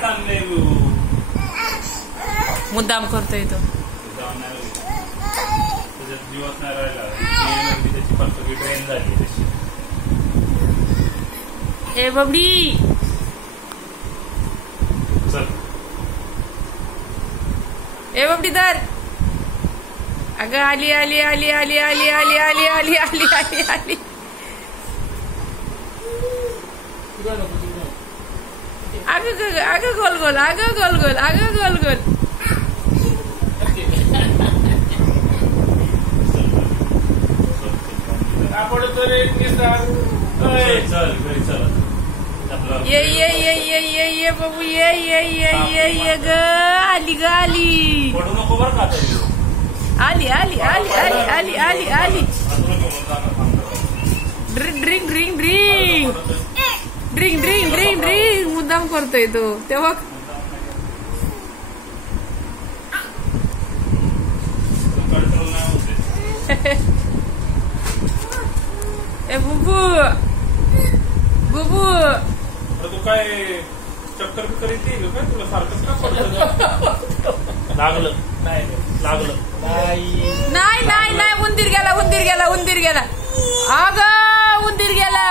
चाललंय मुद्दाम करतोय तो. त्याच्यात जीवच नाही राहिला. त्याची परफेक्ट ट्रेन झाली तशी. ए बबडी चल ए बबडी धर. अगं आली आली आली आली आली आली आली आली आली आली आली. अगं अगं गोल गोल अगं गोल गोल अगं गोल गोल. ये ये ये ये ये ये बाबू ये ये ये ये ये ग आली ग आली. पडू नको बरं का. आली आली आली आली आली आली आली. Drink drink drink drink drink drink drink drink मुद्दाम करतोय तो तेव्हा. ए बुबू बुबू तू काय चक्कर बिक्कर येते काय तुला सारखंच का पडलं. लागलं नाही लागलं नाही नाही नाही. उंदीर गेला उंदीर गेला उंदीर गेला. अगं उंदीर गेला.